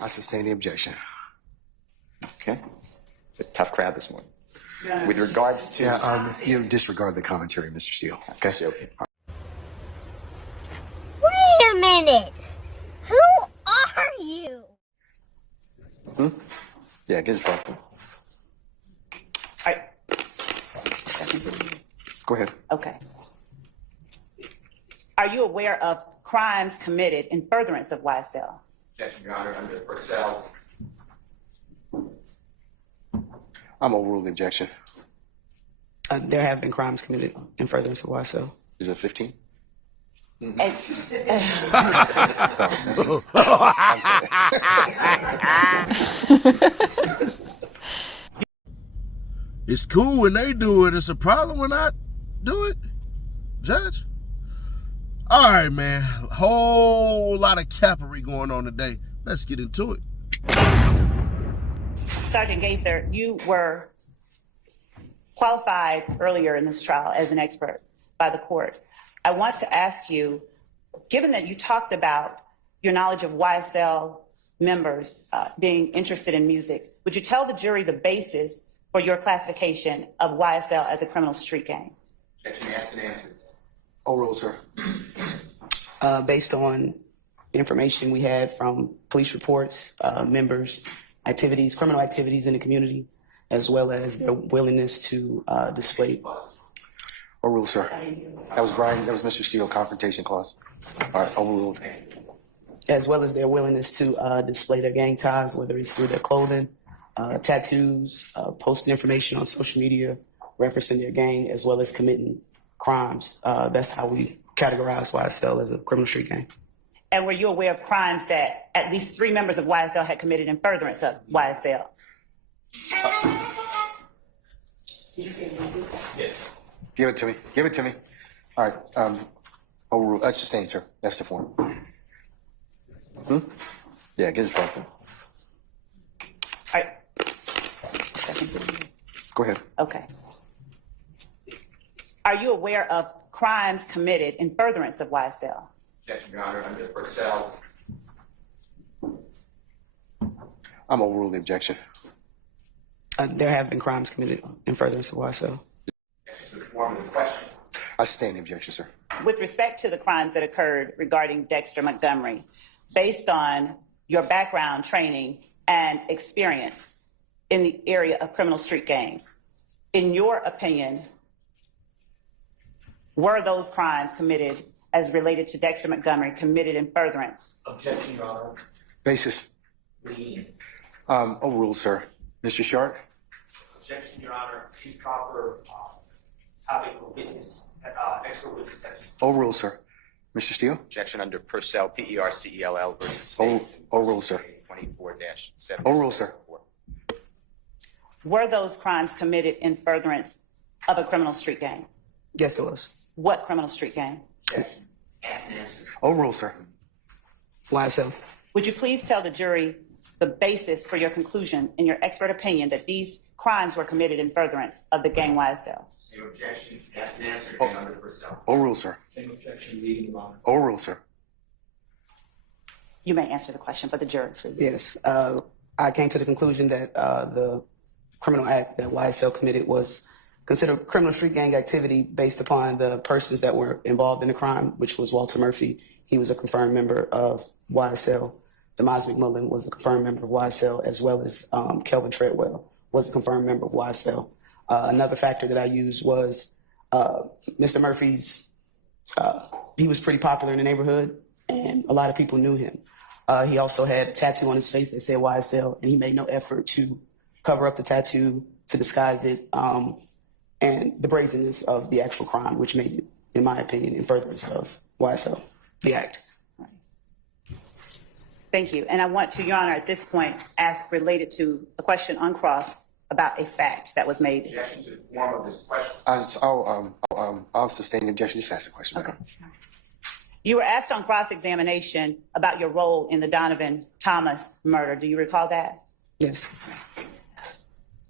I sustain the objection. Okay. It's a tough crowd this morning. With regards to... You disregard the commentary, Mr. Steele. Okay? Wait a minute. Who are you? Yeah, get his phone. All right. Go ahead. Okay. Are you aware of crimes committed in furtherance of YSL? Objection, Your Honor, under Purcell. I'm overruling the objection. There have been crimes committed in furtherance of YSL. Is it 15? It's cool when they do it. It's a problem when I do it, Judge. All right, man. Whole lot of cavalry going on today. Let's get into it. Sergeant Gaither, you were qualified earlier in this trial as an expert by the court. I want to ask you, given that you talked about your knowledge of YSL members being interested in music, would you tell the jury the basis for your classification of YSL as a criminal street gang? Objection, asked and answered. Overrule, sir. Based on information we had from police reports, members' activities, criminal activities in the community, as well as their willingness to display. Overrule, sir. That was Brian. That was Mr. Steele. Confrontation clause. All right, overruled. As well as their willingness to display their gang ties, whether it's through their clothing, tattoos, posting information on social media, referencing their gang, as well as committing crimes. That's how we categorize YSL as a criminal street gang. And were you aware of crimes that at least 3 members of YSL had committed in furtherance of YSL? Yes. Give it to me. Give it to me. All right. Overrule. That's sustained, sir. That's the form. Yeah, get his phone. All right. Go ahead. Okay. Are you aware of crimes committed in furtherance of YSL? Objection, Your Honor, under Purcell. I'm overruling the objection. There have been crimes committed in furtherance of YSL. Objection to the form of the question. I sustain the objection, sir. With respect to the crimes that occurred regarding Dexter Montgomery, based on your background, training, and experience in the area of criminal street gangs, in your opinion, were those crimes committed as related to Dexter Montgomery committed in furtherance? Objection, Your Honor. Basis. Overruled, sir. Mr. Sharp? Objection, Your Honor. Improper topic for witness, expert witness testimony. Overruled, sir. Mr. Steele? Objection under Purcell, P-E-R-C-E-L-L versus Overruled, sir. 24-7. Overruled, sir. Were those crimes committed in furtherance of a criminal street gang? Yes, it was. What criminal street gang? Objection. Asked and answered. Overruled, sir. YSL. Would you please tell the jury the basis for your conclusion in your expert opinion that these crimes were committed in furtherance of the gang YSL? Same objection. Asked and answered. Again under Purcell. Overruled, sir. Same objection. Leading the honor. Overruled, sir. You may answer the question for the jury, please. Yes. I came to the conclusion that the criminal act that YSL committed was considered criminal street gang activity based upon the persons that were involved in the crime, which was Walter Murphy. He was a confirmed member of YSL. Demaz McMullen was a confirmed member of YSL, as well as Kelvin Treadwell was a confirmed member of YSL. Another factor that I used was Mr. Murphy's, he was pretty popular in the neighborhood, and a lot of people knew him. He also had a tattoo on his face that said YSL, and he made no effort to cover up the tattoo, to disguise it, and the brazenness of the actual crime, which made it, in my opinion, in furtherance of YSL, the act. Thank you. And I want to, Your Honor, at this point, ask related to a question on cross about a fact that was made. Objection to the form of this question. I'll sustain the objection. Just ask the question. Okay. You were asked on cross-examination about your role in the Donovan Thomas murder. Do you recall that? Yes.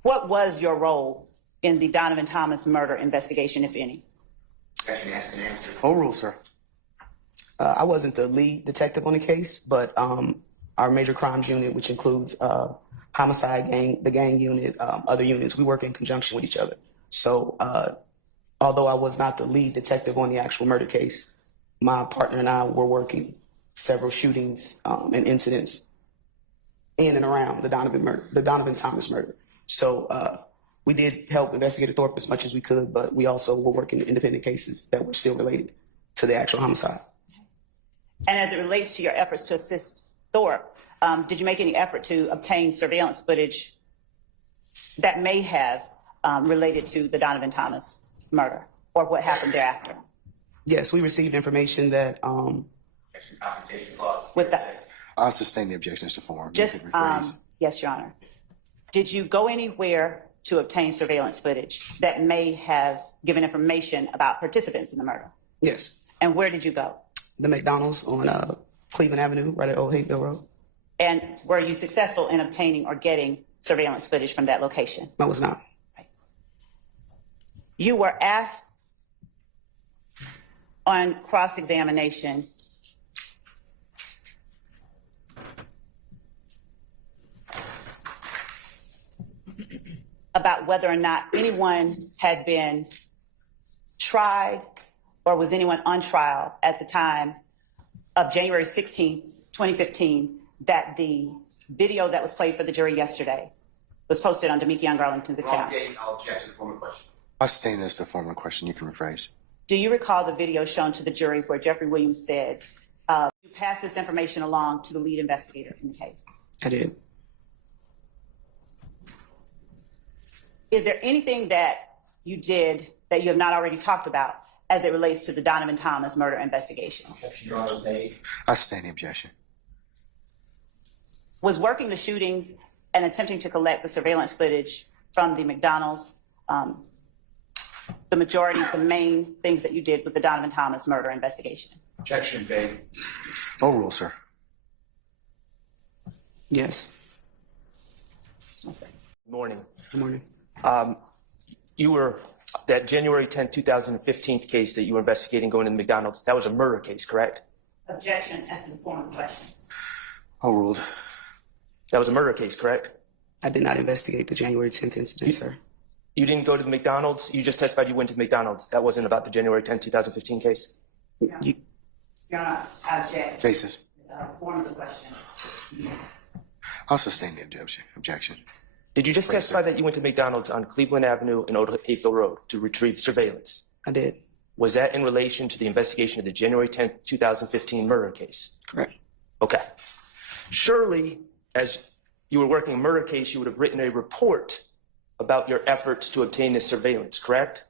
What was your role in the Donovan Thomas murder investigation, if any? Objection, asked and answered. Overruled, sir. I wasn't the lead detective on the case, but our major crimes unit, which includes homicide, the gang unit, other units. We work in conjunction with each other. So although I was not the lead detective on the actual murder case, my partner and I were working several shootings and incidents in and around the Donovan Thomas murder. So we did help Investigator Thorpe as much as we could, but we also were working independent cases that were still related to the actual homicide. And as it relates to your efforts to assist Thorpe, did you make any effort to obtain surveillance footage that may have related to the Donovan Thomas murder or what happened thereafter? Yes, we received information that With that, I'll sustain the objections to form. just yes, Your Honor. Did you go anywhere to obtain surveillance footage that may have given information about participants in the murder? yes, And where did you go? the McDonald's on Cleveland Avenue, right at Old Hateville Road. And were you successful in obtaining or getting surveillance footage from that location? I was not. You were asked on cross-examination about whether or not anyone had been tried or was anyone on trial at the time of January 16, 2015, that the video that was played for the jury yesterday was posted on Demekion Garlington's account. I'll object to the former question. I'll sustain this to form a question. You can rephrase. Do you recall the video shown to the jury where Jeffrey Williams said, you pass this information along to the lead investigator in the case? I did. Is there anything that you did that you have not already talked about as it relates to the Donovan Thomas murder investigation? Your Honor, made. I sustain the objection. Was working the shootings and attempting to collect the surveillance footage from the McDonald's the main things that you did with the Donovan Thomas murder investigation? Objection made. Overrule, sir. Yes. Good morning. Good morning. You were that January 10, 2015 case that you were investigating going to the McDonald's. That was a murder case, correct? Objection as to the form of the question. Overruled. That was a murder case, correct? I did not investigate the January 10th incident, sir. You didn't go to the McDonald's. You just testified you went to the McDonald's. That wasn't about the January 10, 2015 case. You, Your Honor, I object. Basis. Form of the question. I'll sustain the objection. Did you just testify that you went to McDonald's on Cleveland Avenue and Old Hayfield Road to retrieve surveillance? I did. Was that in relation to the investigation of the January 10, 2015 murder case? Correct. Okay. Surely, as you were working a murder case, you would have written a report about your efforts to obtain this surveillance, correct?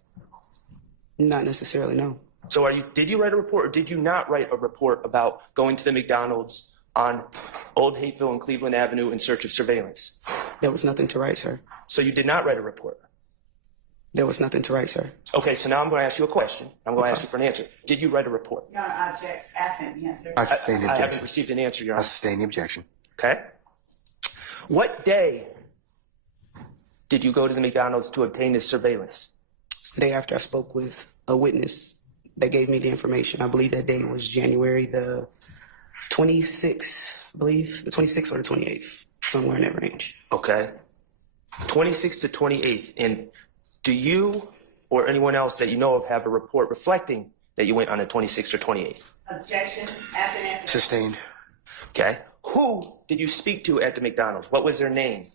Not necessarily, no. So did you write a report or did you not write a report about going to the McDonald's on Old Hateville and Cleveland Avenue in search of surveillance? There was nothing to write, sir. So you did not write a report? There was nothing to write, sir. Okay, so now I'm going to ask you a question. I'm going to ask you for an answer. Did you write a report? Your Honor, I object. Ask him the answer. I sustain the I haven't objection. received an answer, Your I Honor. sustain the objection. Okay. What day did you go to the McDonald's to obtain this surveillance? The day after I spoke with a witness that gave me the information. I believe that day was January the 26th, I believe. The 26th or the 28th, somewhere in that range. Okay. 26th to 28th. And do you or anyone else that you know of have a report reflecting that you went on the 26th or 28th? Objection. Ask and answer. Sustained. Okay. Who did you speak to at the McDonald's? What was their name?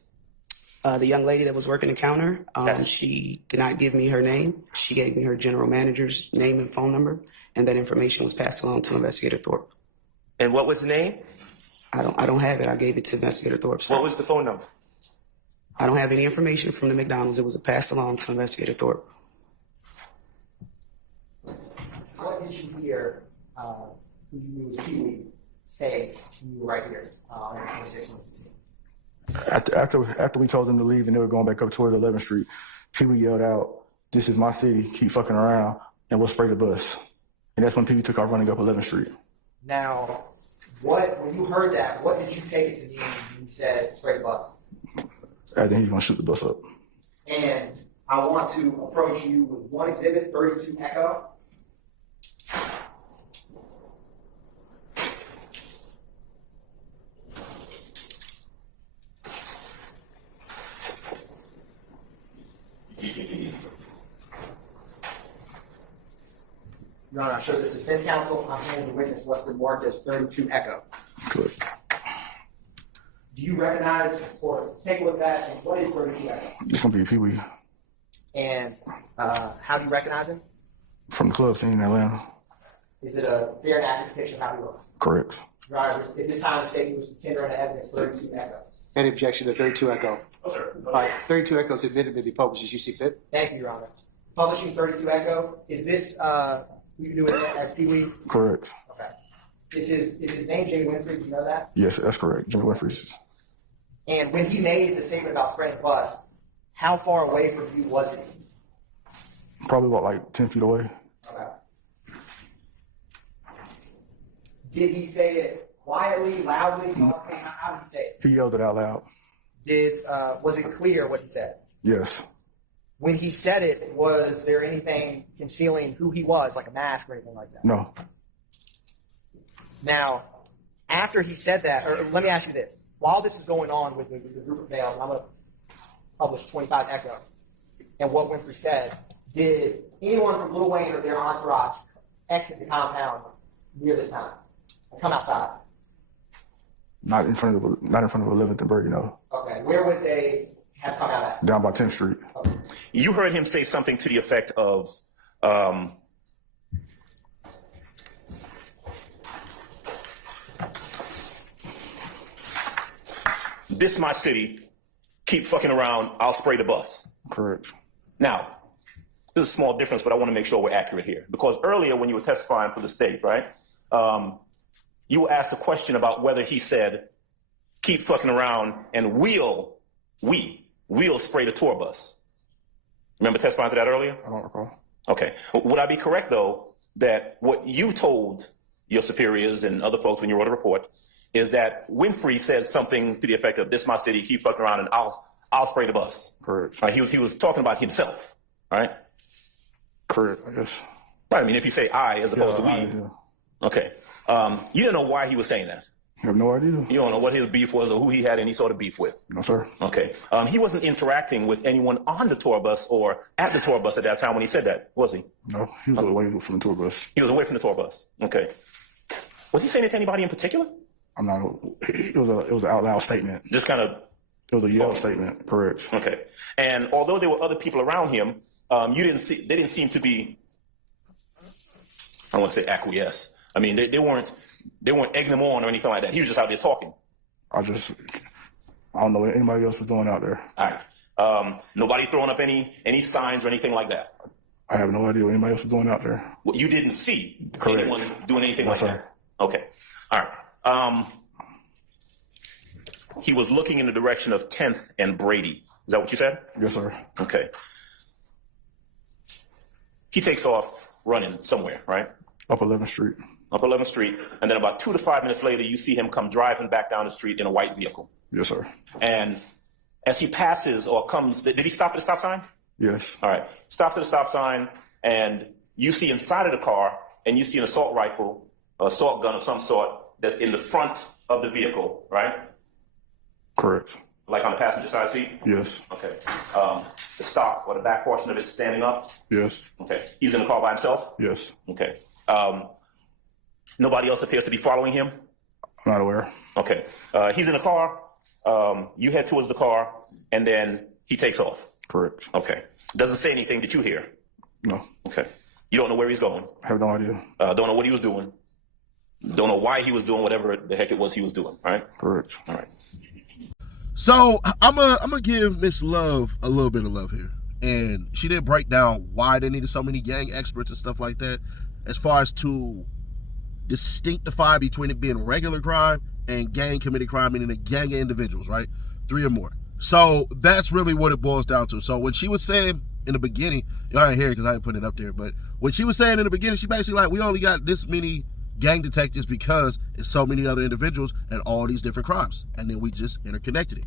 The young lady that was working the counter, Yes. she did not give me her name. She gave me her general manager's name and phone number, and that information was passed along to Investigator Thorpe. And what was the name? I don't have it. I gave it to Investigator Thorpe. Sir. What was the phone number? I don't have any information from the McDonald's. It was passed along to Investigator Thorpe. What did you hear who you knew was Pee-wee say when you were right here on 26th? After we told them to leave and they were going back up toward 11th Street, Pee-wee yelled out, "This is my city, keep fucking around, and we'll spray the bus." And that's when Pee-wee took off running up 11th Street. Now, when you heard that, what did you take it to mean when you said spray the bus? I think he's gonna shoot the bus up. And I want to approach you with one exhibit, 32 Echo. Your Honor, I show this defense counsel. I'm handing the witness what's been marked as 32 Echo. Good. Do you recognize or take a look at that? And what is 32 Echo? It's gonna be Pee Wee And how do you recognize him? from the club scene in Atlanta. Is it a fair and accurate depiction of how he looks? Correct. Your Honor, at this time, the statement was tender and evidence 32 Echo. Any objection to 32 Echo? No, sir. All right, 32 Echo is admitted to be published as you see fit. Thank you, Your Honor. Publishing 32 Echo, is this who you do it as Pee Wee? Correct. Okay. Is his name Jimmy Winfrey? Do you know that? Yes, that's correct. Jimmy Winfrey's. And when he made the statement about spraying the bus, how far away from you was he? Probably about like 10 feet away. Okay. Did he say it quietly, loudly, softly? How did he say it? He yelled it out loud. Was it clear what he said? Yes. When he said it, was there anything concealing who he was, like a mask or anything like that? No. Now, after he said that, or let me ask you this. While this is going on with the group of males, I'm going to publish 25 Echo, and what Winfrey said, did anyone from Lil Wayne or their entourage exit the compound near this time? Come outside. Not in front of 11th and Berg, Okay. Where would they have come out at? Down by 10th Street. Okay. You heard him say something to the effect of, this my city, keep fucking around, I'll spray the bus. Correct. Now, this is a small difference, but I want to make sure we're accurate here. Because earlier when you were testifying for the state, right, you were asked a question about whether he said, keep fucking around and we'll spray the tour bus. Remember testifying to that earlier? I don't recall. Okay. Would I be correct, though, that what you told your superiors and other folks when you wrote a report is that Winfrey said something to the effect of, this my city, keep fucking around and I'll spray the bus. Correct. Right? He was talking about himself, right? Correct, I guess. Right. I mean, if you say I as opposed to we. Yeah. Okay. You didn't know why he was saying that. I have no idea. You don't know what his beef was or who he had any sort of beef with. No, sir. Okay. He wasn't interacting with anyone on the tour bus or at the tour bus at that time when he said that, was he? No, he was away from the tour bus. He was away from the tour bus. Okay. Was he saying it to anybody in particular? I'm not. It was an out loud statement. Just kind of. It was a yell statement. Correct. Okay. And although there were other people around him, they didn't seem to be, I don't want to say acquiesce. I mean, they weren't egging him on or anything like that. He was just out there talking. I don't know what anybody else was doing out there. All right. Nobody throwing up any signs or anything like that. I have no idea what anybody else was doing out there. Well, you didn't see Correct. anyone doing anything No, like sir. that. Okay. All right. He was looking in the direction of 10th and Brady. Is that what you said? Yes, sir. Okay. He takes off running somewhere, right? Up 11th Street. Up 11th Street, and then about 2 to 5 minutes later, you see him come driving back down the street in a white vehicle. Yes, sir. And as he passes or comes, did he stop at the stop sign? Yes. All right. Stops at the stop sign, and you see inside of the car, and you see an assault rifle, an assault gun of some sort that's in the front of the vehicle, right? Correct. Like on the passenger side seat? Yes. Okay. The stock or the back portion of it standing up? Yes. Okay. He's in the car by himself? Yes. Okay. Nobody else appears to be following him? I'm not aware. Okay. He's in the car. You head towards the car, and then he takes off. Correct. Okay. Doesn't say anything that you hear. No. Okay. You don't know where he's going. I have no idea. Don't know what he was doing. Don't know why he was doing whatever the heck it was he was doing. Right? Correct. All right. So I'm gonna give Miss Love a little bit of love here, and she did break down why they needed so many gang experts and stuff like that, as far as to distinctify between it being regular crime and gang committed crime, meaning a gang of individuals, right? 3 or more. So that's really what it boils down to. So when she was saying in the beginning, y'all ain't hear it because I ain't putting it up there, but when she was saying in the beginning, she basically like, we only got this many gang detectives because it's so many other individuals and all these different crimes, and then we just interconnected it.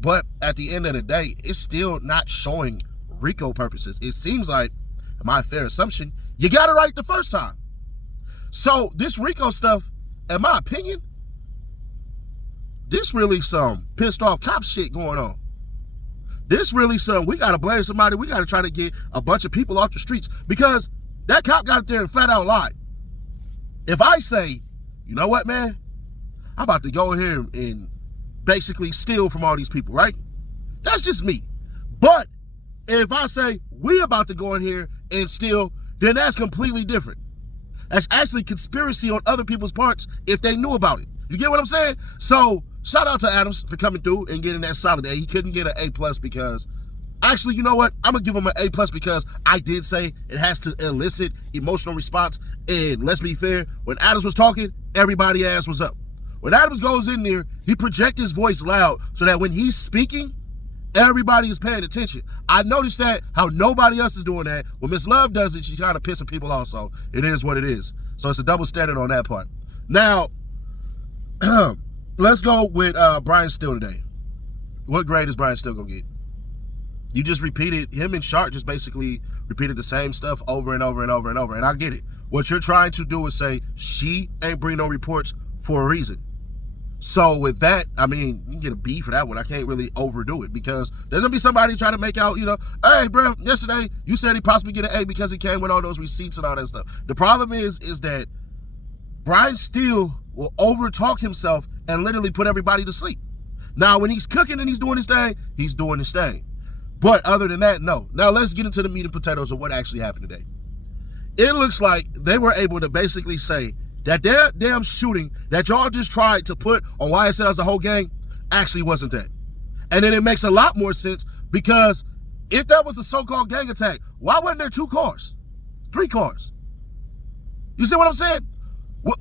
But at the end of the day, it's still not showing RICO purposes. It seems like, my fair assumption, you got it right the first time. So this RICO stuff, in my opinion, this really some pissed off cop shit going on. This really some, we gotta blame somebody, we gotta try to get a bunch of people off the streets, because That cop got up there and flat out lied. If I say, you know what, man? I'm about to go here and basically steal from all these people, right? That's just me. But if I say, we about to go in here and steal, then that's completely different. That's actually conspiracy on other people's parts if they knew about it. You get what I'm saying? So shout out to Adams for coming through and getting that solid A. He couldn't get an A+ because, actually, you know what? I'm going to give him an A+ because I did say it has to elicit emotional response. And let's be fair, when Adams was talking, everybody's ass was up. When Adams goes in there, he projects his voice loud so that when he's speaking, everybody is paying attention. I noticed that, how nobody else is doing that. When Miss Love does it, she's kind of pissing people off, so it is what it is. So it's a double standard on that part. Now, let's go with Brian Steele today. What grade is Brian Steele going to get? You just repeated, him and Sharp just basically repeated the same stuff over and over and over and over. And I get it. What you're trying to do is say, she ain't bring no reports for a reason. So with that, I mean, you can get a B for that one. I can't really overdo it because there's going to be somebody trying to make out, you know, hey, bro, yesterday you said he possibly get an A because he came with all those receipts and all that stuff. The problem is that Brian Steele will overtalk himself and literally put everybody to sleep. Now, when he's cooking and he's doing his thing, he's doing his thing. But other than that, no. Now, let's get into the meat and potatoes of what actually happened today. It looks like they were able to basically say that their damn shooting that y'all just tried to put on YSL as a whole gang actually wasn't that. And then it makes a lot more sense because if that was a so-called gang attack, why wasn't there 2 cars? 3 cars? You see what I'm saying? Well,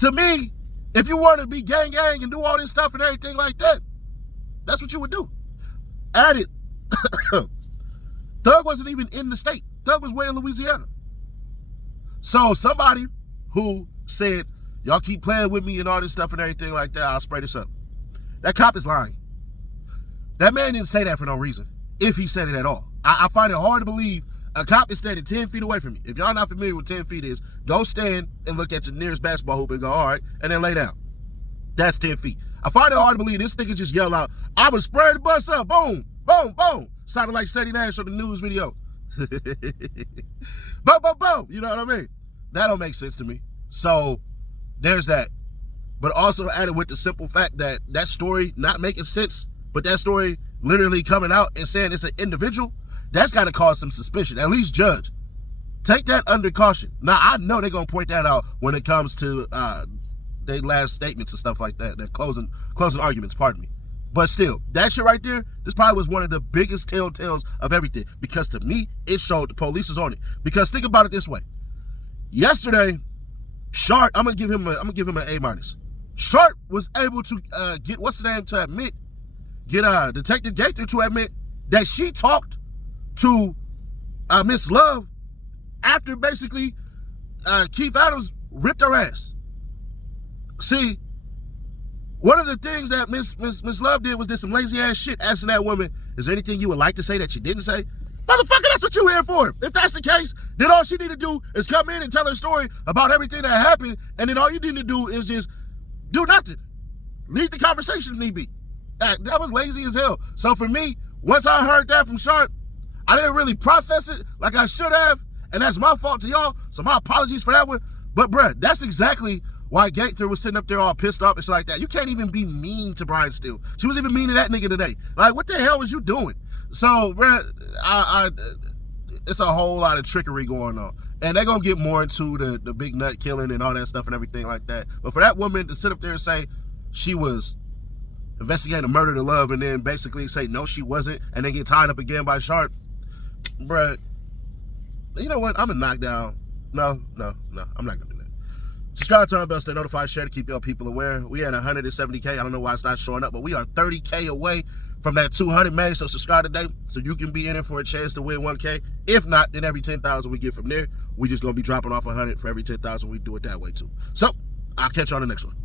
to me, if you want to be gang and do all this stuff and everything like that, that's what you would do. Added, Thug wasn't even in the state. Thug was way in Louisiana. So somebody who said, y'all keep playing with me and all this stuff and everything like that, I'll spray this up. That cop is lying. That man didn't say that for no reason, if he said it at all. I find it hard to believe a cop is standing 10 feet away from you. If y'all not familiar with 10 feet is, go stand and look at your nearest basketball hoop and go, all right, and then lay down. That's 10 feet. I find it hard to believe this nigga just yell out, I'm going to spray the bus up, boom, boom, boom. Sounded like Sadie Nash on the news video. Boom, boom, boom. You know what I mean? That don't make sense to me. So there's that. But also added with the simple fact that that story not making sense, but that story literally coming out and saying it's an individual, that's got to cause some suspicion. At least judge. Take that under caution. Now, I know they're going to point that out when it comes to their last statements and stuff like that. Their closing arguments, pardon me. But still, that shit right there, this probably was one of the biggest telltales of everything. Because to me, it showed the police was on it. Because think about it this way. Yesterday, Sharp, I'm gonna give him an A-. Sharp was able to get Detective Gaither to admit that she talked to Miss Love after basically Keith Adams ripped her ass. See, one of the things that Miss Love did was did some lazy ass shit, asking that woman, is there anything you would like to say that you didn't say? Motherfucker, that's what you here for. If that's the case, then all she need to do is come in and tell her story about everything that happened, and then all you need to do is just do nothing. Leave the conversation if need be. That was lazy as hell. So for me, once I heard that from Sharp, I didn't really process it like I should have, and that's my fault to y'all, so my apologies for that one. But bruh, that's exactly why Gaither was sitting up there all pissed off and shit like that. You can't even be mean to Brian Steele. She was even mean to that nigga today. Like, what the hell was you doing? So, bruh, it's a whole lot of trickery going on. And they're going to get more into the big nut killing and all that stuff and everything like that. But for that woman to sit up there and say she was investigating a murder to Love and then basically say, no, she wasn't, and then get tied up again by Sharp, bruh, you know what? I'm going to knock down. No, I'm not going to do that. Subscribe to our bell, stay notified, share to keep y'all people aware. We had 170K. I don't know why it's not showing up, but we are 30K away from that 200, man. So subscribe today so you can be in it for a chance to win 1K. If not, then every 10,000 we get from there, we just going to be dropping off 100 for every 10,000. We do it that way too. So I'll catch you on the next one.